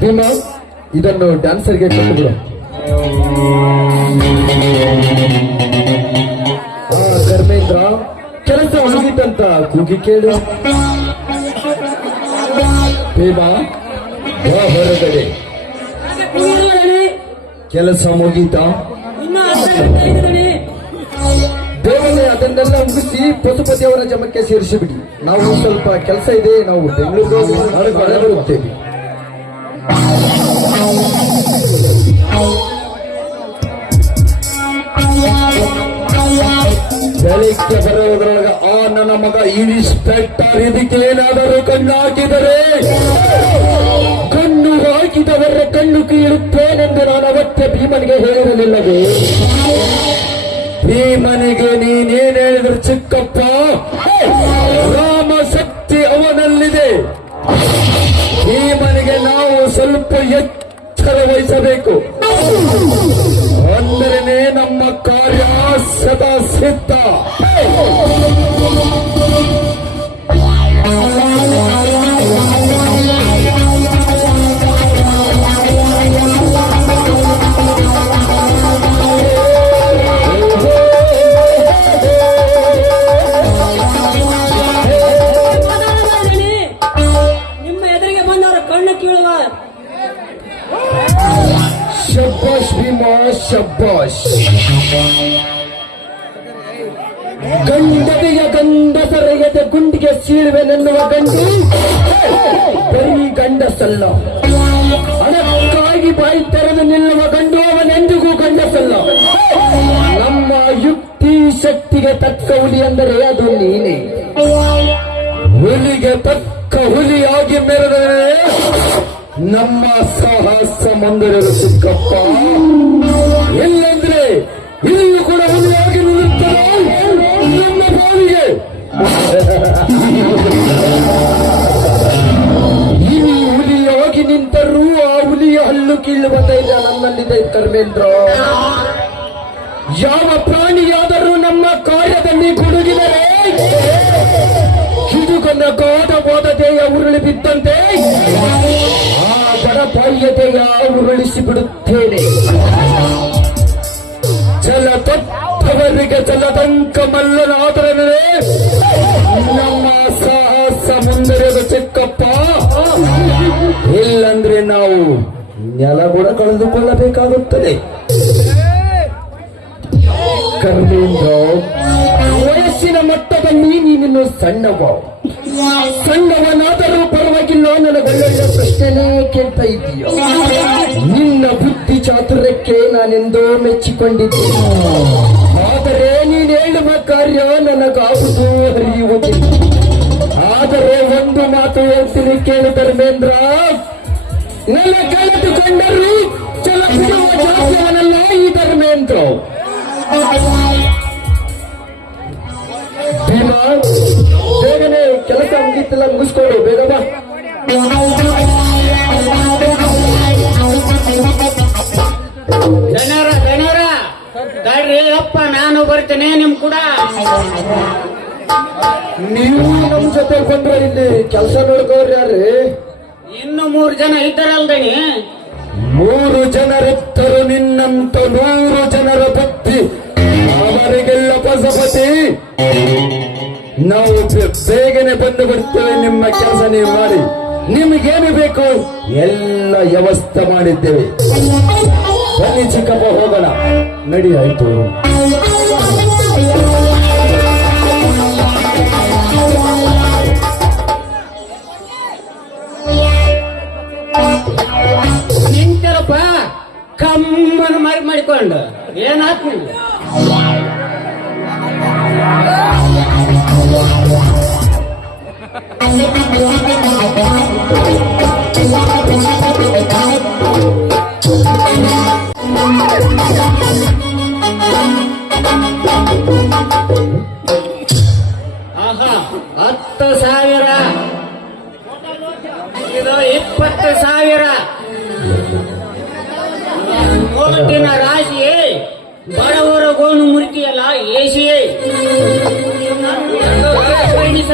ಭೀಮ ಇದನ್ನು ಡ್ಯಾನ್ಸರ್ಗೆ ಕೊಟ್ಟುಬಿಡು. ಆ, ಧರ್ಮೇಂದ್ರ ಕೆಲಸ ಉಳಿದಿತ್ತಂತ ಕೂಗಿ ಕೇಳು. ಭೀಮ ಹೊರಗಡೆ. ಕೆಲಸ ಮುಗೀತಾ? ದಣಿ. ಅದನ್ನೆಲ್ಲ ಮುಗಿಸಿ ಪಶುಪತಿಯವರ ಜಮಕ್ಕೆ ಸೇರಿಸಿಬಿಡಿ. ನಾವು ಸ್ವಲ್ಪ ಕೆಲಸ ಇದೆ, ನಾವು ಬೆಂಗಳೂರಿಗೆ ಹೋಗಿ ಹೊರಗಡೆ ಬರುತ್ತೇವೆ. ಬೆಳಿಗ್ಗೆ ಬರೋದ್ರೊಳಗ ಆ ನನ್ನ ಮಗ ಇನ್ಸ್ಪೆಕ್ಟರ್ ಇದಕ್ಕೆ ಏನಾದರೂ ಕಣ್ಣು ಹಾಕಿದರೆ? ಕಣ್ಣು ಹಾಕಿದವರ ಕಣ್ಣು ಕೀಳುತ್ತೇನೆಂದು ನಾನು ಅವತ್ತೆ ಭೀಮನಿಗೆ ಹೇಳಿರಲಿಲ್ಲವೇ ಭೀಮನಿಗೆ ನೀನೇನ್ ಕೀಳುವ? ಶಬ್ಬಾಷ್ ಭೀಮ, ಶಬ್ಬಾಷ್. ಗಂಡದಿಯ ಗಂಡಸರೆಯದೆ ಗುಂಡಿಗೆ ಸೀಳುವೆನೆನ್ನುವ ಗಂಡು. ಬರೀ ಗಂಡಸಲ್ಲ. ಹಣಕ್ಕಾಗಿ ಬಾಯಿ ತೆರೆದು ನಿಲ್ಲುವ ಗಂಡು ಅವನೆಂದಿಗೂ ಗಂಡಸಲ್ಲ. ನಮ್ಮ ಯುಕ್ತಿ ಶಕ್ತಿಗೆ ತಕ್ಕ ಹುಲಿ ಅಂದರೆ ಅದು ನೀನೇ. ಹುಲಿಗೆ ತಕ್ಕ ನನ್ನಲ್ಲಿದೆ ಧರ್ಮೇಂದ್ರ ಯಾವ ಪ್ರಾಣಿಯಾದರೂ ನಮ್ಮ ಕಾರ್ಯದಲ್ಲಿ ಗುಡುಗಿದರೆ ಕಿಡುಕನ ಗಾಢ ಬೋಧತೆಯ ಉರುಳಿ ಬಿದ್ದಂತೆ, ಆ ಬಡಪಾಳ್ಯತೆಯ ಉರುಳಿಸಿ ಬಿಡುತ್ತೇನೆ. ಜಲ ತಪ್ಪವರಿಗೆ ಜಲದಂಕ ಮಲ್ಲನಾದರೆ ನಮ್ಮ ಸಾಹಸ ಮುಂದರಿದ ಚಿಕ್ಕಪ್ಪ, ಇಲ್ಲಂದ್ರೆ ನಾವು ನೆಲ ಕೂಡ ಕಳೆದುಕೊಳ್ಳಬೇಕಾಗುತ್ತದೆ. ಕರ್ಮೇಂದ್ರ, ವಯಸ್ಸಿನ ಮಟ್ಟದಲ್ಲಿ ನೀನಿನ್ನು ಸಣ್ಣವ? ಸಣ್ಣವನಾದರೂ ಪರವಾಗಿಲ್ಲ ನನಗೊಳ್ಳೆಯ ಪ್ರಶ್ನೆನೇ ಕೇಳ್ತಾ ಇದೀಯ? ನಿನ್ನ ಬುದ್ಧಿ ಚಾತುರ್ಯಕ್ಕೆ ನಾನೆಂದೋ ಮೆಚ್ಚಿಕೊಂಡಿದ್ದೆ. ಆದರೆ ನೀನು ಹೇಳುವ ಕಾರ್ಯ ನನಗಾಗುದು ಹರಿಯುವುದಿಲ್ಲ. ಆದರೆ ಒಂದು ಮಾತು ಹೇಳ್ತೀನಿ ಕೇಳು ಧರ್ಮೇಂದ್ರ. ನನ್ನ ಕಳೆದುಕೊಂಡರೂ ಚಲಿಸುವ ಬಿಡುವ ಜಾತಿಯವನಲ್ಲ ಈ ಧರ್ಮೇಂದ್ರ ಭೀಮ ಬೇಗನೆ ಕೆಲಸ ಮುಗಿತಿಲ್ಲ ಮುಗಿಸ್ಕೊಡು ಬೇಗ ಬಾ. ಜನರ ಜನರ ತಡ್ರಿ ಅಪ್ಪ ನಾನು ಬರ್ತೇನೆ ನಿಮ್ ಕೂಡ. ನೀವು ನಮ್ ಜೊತೆ ಬಂದ್ರೆ ಇಲ್ಲಿ ಕೆಲಸ ನೋಡ್ಕೋರಿ ಯಾರು? ಇನ್ನು ಮೂರು ಜನ ಇದ್ದಾರಲ್ದಣಿ ಮೂರು ಜನರಿದ್ದರು ನಿನ್ನಂತ ನೂರು ಜನರ ಬುದ್ಧಿ ಅವರಿಗೆಲ್ಲ ಪಸಪತಿ ನಾವು ಬೇಗನೆ ಬಂದು ಬರ್ತೇವೆ, ನಿಮ್ಮ ಕೆಲಸ ನೀವು ಮಾಡಿ. ನಿಮಗೇನು ಬೇಕು? ಎಲ್ಲ ವ್ಯವಸ್ಥೆ ಮಾಡಿದ್ದೇವೆ. ಬನ್ನಿ ಚಿಕ್ಕಪ್ಪ, ಹೋಗೋಣ. ನಡಿ, ಆಯ್ತು.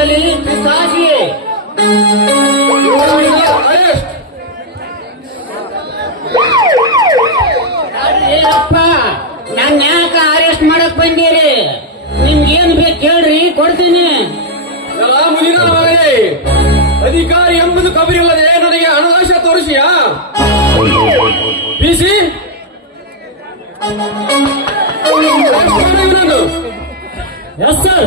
ಎಣಿಸಲಿ ಅರೆಸ್ಟ್ ಅಪ್ಪ ನನ್ನ ಯಾಕ ಅರೆಸ್ಟ್ ಮಾಡಕ್ ಬಂದಿರಿ. ನಿಮ್ಗೇನ್ ಏನ್ ಬೇಕು ಕೇಳ್ರಿ ಕೊಡ್ತೀನಿ. ಎಲ್ಲ ಅಧಿಕಾರಿ ಎಂಬುದು ಕಬರಿಲ್ಲದೆ ನನಗೆ ಅನದಾಶ ತೋರಿಸಿಯಾ? ಬಿಸಿ ಎಸ್ ಸರ್.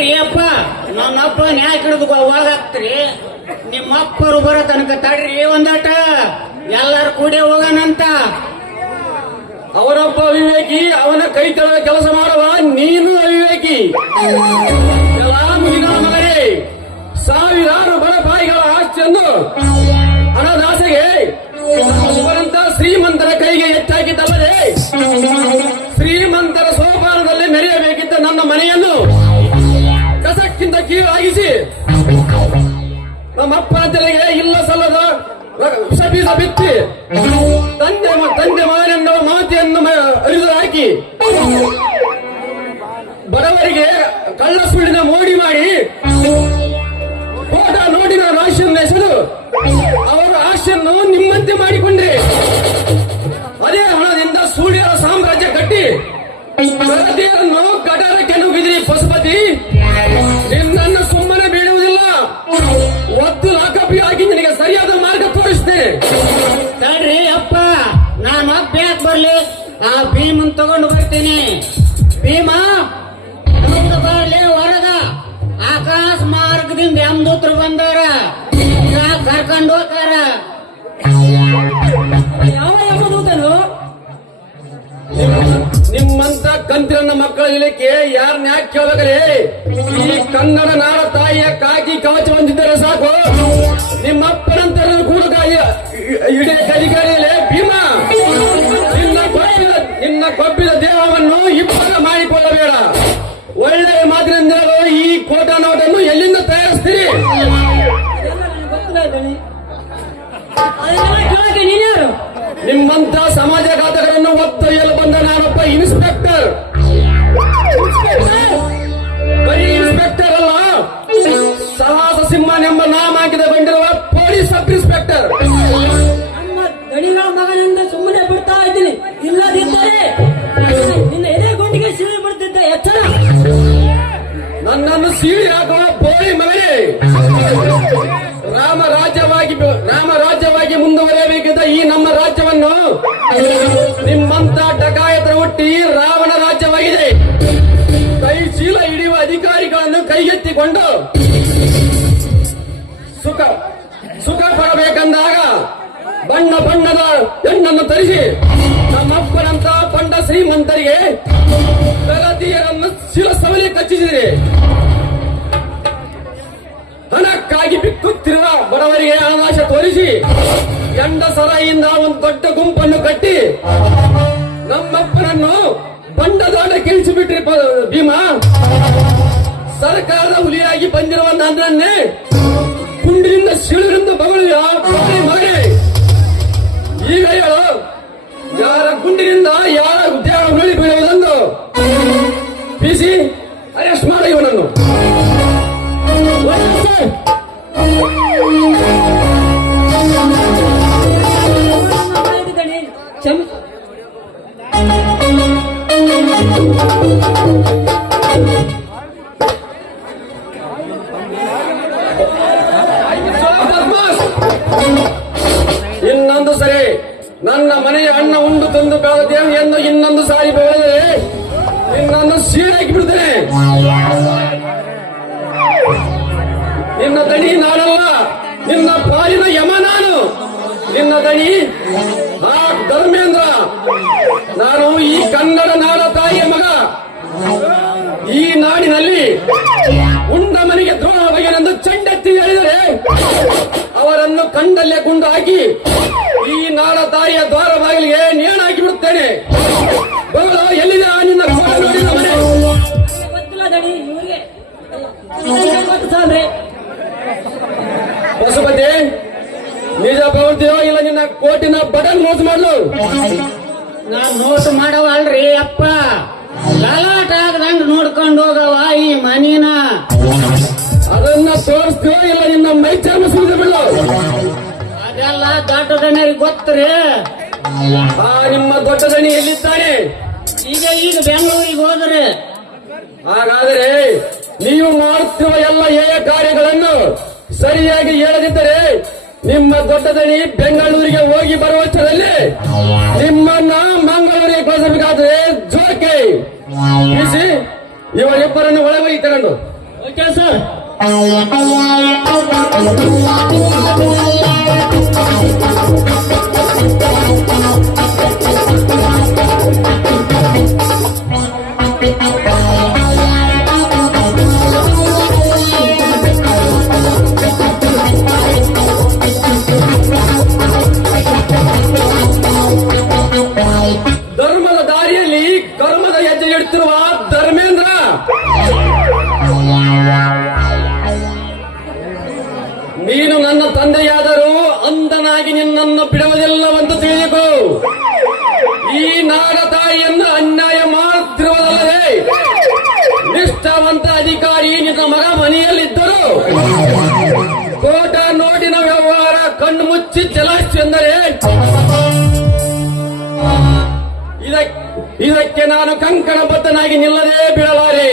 ತಡ್ರಿ ಅಪ್ಪ. ನನ್ನ ಅಪ್ಪ ನ್ಯಾಯ ಹಿಡಿದು ನಿಮ್ಮ ಅಪ್ಪರು ಬರೋ ತನಕ ತಡ್ರಿ ಒಂದಾಟ. ಎಲ್ಲಾರು ಕೂಡಿ ಹೋಗನಂತ. ಅವರಪ್ಪ ವಿವೇಕಿ ಅವನ ಕೈ ಕೆಳಗ ಕೆಲಸ ಮಾಡುವ ನೀನು ಅವಿವೇಕಿ. ಎಲ್ಲ ಸಾವಿರಾರು ಬಡ ಬಾಯಿಗಳ ಆಸ್ತಿಯನ್ನು ಕೀಳಾಗಿಸಿ ನಮ್ಮಪ್ಪನ ತಲೆಗೆ ಇಲ್ಲ ಸಲ್ಲದ ವಿಷ ಬಿತ್ತಿ. ತಂದೆ ತಂದೆ ಮಗನೆನ್ನುವ ಮಾತೆಯನ್ನು ಅರಿದು ಹಾಕಿ ಬಡವರಿಗೆ ಕಳ್ಳ ಸುಳ್ಳಿನ ಮೋಡಿ ಮಾಡಿ. ಹೋದ ನೋಡಿನ ರಾಶಿಯನ್ನು ಎಸೆದು, ಅವರ ಆಶೆಯನ್ನು ನಿಮ್ಮಂತೆ ಮಾಡಿಕೊಂಡ್ರಿ. ಅದೇ ಹಣದಿಂದ ಸೂರ್ಯರ ಸಾಮ್ರಾಜ್ಯ ಕಟ್ಟಿ ಕಟಾರಕ್ಕೆ ನುಗ್ಗಿದ್ರಿ ಪಶುಪತಿ. ಆ ಭೀಮನ್ ತಗೊಂಡು ಬರ್ತೀನಿ. ಭೀಮ ಬರ್ಲಿ ಹೊರಗ ಆಕಾಶ ಮಾರ್ಗದಿಂದ ಯಮದೂತರು ಬಂದಾರ. ಕರ್ಕೊಂಡು ಹೋಗ್ತಾರ. ಯಾವ ಯಮದೂತನು ದೂತನು ನಿಮ್ಮಂತ ಕಂತಿನ ಮಕ್ಕಳ ಇಲಿಕ್ಕೆ ಯಾರನ್ನ ಯಾಕೆ ಕೇಳಬೇಕ್ರಿ? ಈ ಕನ್ನಡ ನಾಡ ತಾಯಿಯ ಕಾಕಿ ಕವಚ ಹೊಂದಿದ್ದರೆ ಸಾಕು. ನಿಮ್ಮಪ್ಪನಂತರ ಕೂಡ ಇಡೀ ಕಲಿಗಾರಿಯಲ್ಲೇ ಭೀಮ. ನಿಮ್ಮಂತ ಸಮಾಜಘಾತಗಳನ್ನು ಒತ್ತೊಯ್ಯಲು ಬಂದ ನಾನೊಬ್ಬ ಇನ್ಸ್ಪೆಕ್ಟರ್. ಬರೀ ಇನ್ಸ್ಪೆಕ್ಟರ್ ಅಲ್ಲ. ಸಾಹಸ ಎಂಬ ನಾಮ ಹಾಕಿದ ಬಂದಿರುವ ಪೊಲೀಸ್ ಸಬ್ ಇನ್ಸ್ಪೆಕ್ಟರ್. ನಮ್ಮ ದಣಿಗಳ ಮಗನಿಂದ ಸುಮ್ಮನೆ ಬಿಡ್ತಾ ಇದ್ದೀನಿ. ಇಲ್ಲದಿದ್ದರೆ ನಿನ್ನ ಎದೆ ಗುಂಡಿಗೆ ಸೀಳಿ ಬಿಡ್ತಿದ್ದ ಎಚ್ಚರ. ನನ್ನನ್ನು ಸೀಳಿ ಹಾಕುವ ಪೋಳಿ ಮಗನೇ. ನಿಮ್ಮಂತ ಡಕಾಯತರ ಒಟ್ಟಿ ರಾವಣ ರಾಜ್ಯವಾಗಿದೆ. ಕೈ ಚೀಲ ಹಿಡಿಯುವ ಅಧಿಕಾರಿಗಳನ್ನು ಕೈಗೆತ್ತಿಕೊಂಡು ಸುಖ ಸುಖ ಪಡಬೇಕೆಂದಾಗ ಬಣ್ಣ ಬಣ್ಣದ ಹೆಣ್ಣನ್ನು ತರಿಸಿ ನಮ್ಮಪ್ಪನಂತ ಪಂಡ ಶ್ರೀಮಂತರಿಗೆ ಪ್ರಗತಿಯರನ್ನು ಶಿರಸವಲಿ ಕಚ್ಚಿಸಿರಿ ಹಣಕ್ಕಾಗಿ ಬಿಕ್ಕುತ್ತಿರುವ ಬಡವರಿಗೆ ಅವಕಾಶ ತೋರಿಸಿ ಎಂಡ ಸರಾಯಿಯಿಂದ ಒಂದು ದೊಡ್ಡ ಗುಂಪನ್ನು ಕಟ್ಟಿ ನಮ್ಮಪ್ಪನನ್ನು ಬಂಡದೊಡ ಕಿಳಿಸಿಬಿಟ್ರಿ ಭೀಮಾ. ಸರ್ಕಾರದ ಹುಲಿಯಾಗಿ ಬಂದಿರುವ ನನ್ನನ್ನೇ ಕುಂಡಿನಿಂದ ಶಿಳಿರಿಂದ ಬಗಳಿಯ ಮಗನೇ. ಈಗ ಹೇಳು, ಯಾರ ಗುಂಡಿನಿಂದ ಯಾರ ಇನ್ನೊಂದು ಸರಿ ನನ್ನ ಮನೆಯ ಅಣ್ಣ ಉಂಡು ತಂದು ಬೆಳೆದೇವು ಎಂದು ಇನ್ನೊಂದು ಸಾರಿ ಬೆಳೆದರೆ ನಿನ್ನನ್ನು ಸೀಳಾಕಿ ಬಿಡ್ತೇನೆ ನಿನ್ನ ದಣಿ ನಾನಲ್ಲ, ನಿನ್ನ ಪಾಲಿನ ಯಮ ನಾನು. ನಿನ್ನ ದಣಿ ಆ ಧರ್ಮೇಂದ್ರ. ನಾನು ಈ ಕನ್ನಡ ನಾಡ ತಾಯಿಯ ಮಗ. ಈ ನಾಡಿನಲ್ಲಿ ಉಂಡ ಮನೆಗೆ ದ್ರೋಹ ಬಗೆನೆಂದು ಚಂಡೆತ್ತಿ ಹೇಳಿದರೆ ಕಂಡಲ್ಲೇ ಗುಂಡು ಹಾಕಿ ಈ ನಾಡ ತಾಯಿಯ ದ್ವಾರ ಬಾಗಿಲಿಗೆ ನೇಣು ಹಾಕಿ ಬಿಡುತ್ತೇನೆ ಎಲ್ಲಿದೆ ನಿನ್ನ ಪಶುಪತಿ ನಿಜ ಪ್ರವೃತ್ತಿಯೋ ಇಲ್ಲ ನಿನ್ನ ಕೋಟಿನ ಬಟನ್ ಮೋಸ ಮಾಡಲು? ನಾನು ಮೋಸ ಮಾಡವಲ್ರಿ ಅಪ್ಪ. ಗಲಾಟ ಆಗದಂಗ್ ನೋಡ್ಕೊಂಡು ಹೋಗವ ಈ ಮನಿನ. ಅದನ್ನ ತೋರಿಸ್ತೀವೋ ಇಲ್ಲ ನಿನ್ನ ಮೈ ಚರ್ಮ ಸುಲಿದು ಬಿಡು ಅದೆಲ್ಲ ಗೊತ್ತರೆ ಗೊತ್ತ್ರಿ? ಆ ನಿಮ್ಮ ದೊಡ್ಡ ಎಲ್ಲಿದ್ದಾನೆ? ಈಗ ಈಗ ಬೆಂಗಳೂರಿಗೆ ಹೋದ್ರಿ? ಹಾಗಾದ್ರೆ ನೀವು ಮಾಡುತ್ತಿರುವ ಎಲ್ಲ ಏಯ ಕಾರ್ಯಗಳನ್ನು ಸರಿಯಾಗಿ ಹೇಳದಿದ್ದರೆ ನಿಮ್ಮ ದೊಡ್ಡದಣಿ ಬೆಂಗಳೂರಿಗೆ ಹೋಗಿ ಬರುವಷ್ಟರಲ್ಲಿ ನಿಮ್ಮನ್ನ ಮಂಗಳೂರಿಗೆ ಕಳಿಸಬೇಕಾದ್ರೆ ಜೋಕೆ ಇವರಿಬ್ಬರನ್ನು ಒಳಗೆ ತಗೊಂಡು. ಓಕೆ ಸರ್ ತಂದೆಯಾದರೂ ಅಂದನಾಗಿ ನಿನ್ನನ್ನು ಬಿಡುವುದಿಲ್ಲವಂತ ತಿಳಿದುಕೋ. ಈ ನಾಡ ತಾಯಿಯನ್ನು ಅನ್ಯಾಯ ಮಾಡುತ್ತಿರುವುದಲ್ಲದೆ ನಿಷ್ಠಾವಂತ ಅಧಿಕಾರಿ ನಿನ್ನ ಮಗ ಮನೆಯಲ್ಲಿದ್ದರು ಕೋಟ ನೋಟಿನ ವ್ಯವಹಾರ ಕಣ್ಣು ಮುಚ್ಚಿ ಚಲಾಯಿಸಿ ಎಂದರೆ ಇದಕ್ಕೆ ನಾನು ಕಂಕಣಬದ್ಧನಾಗಿ ನಿಲ್ಲದೆ ಬಿಡಲಾರೆ.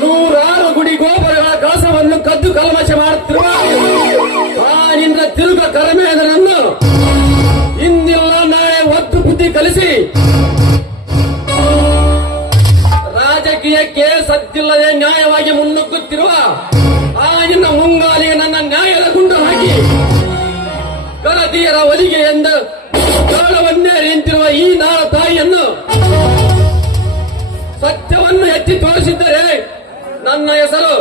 ನೂರಾರು ಗುಡಿ ಗೋಪುರಗಳ ಕಳಸವನ್ನು ಕದ್ದು ಕಲ್ಮಶ ಮಾಡುತ್ತಿರುವ ಸದ್ದಿಲ್ಲದೆ ನ್ಯಾಯವಾಗಿ ಮುನ್ನುಗ್ಗುತ್ತಿರುವ ಆ ನಿನ್ನ ಮುಂಗಾಲಿಗೆ ನನ್ನ ನ್ಯಾಯದ ಗುಂಡು ಹಾಕಿ ಕರದೀಯರ ಒಲಿಗೆ ಎಂದ ಕಾಳವನ್ನೇ ನಿಂತಿರುವ ಈ ನಾಳ ತಾಯಿಯನ್ನು ಸತ್ಯವನ್ನು ಎತ್ತಿ ತೋರಿಸಿದ್ದರೆ ನನ್ನ ಹೆಸರು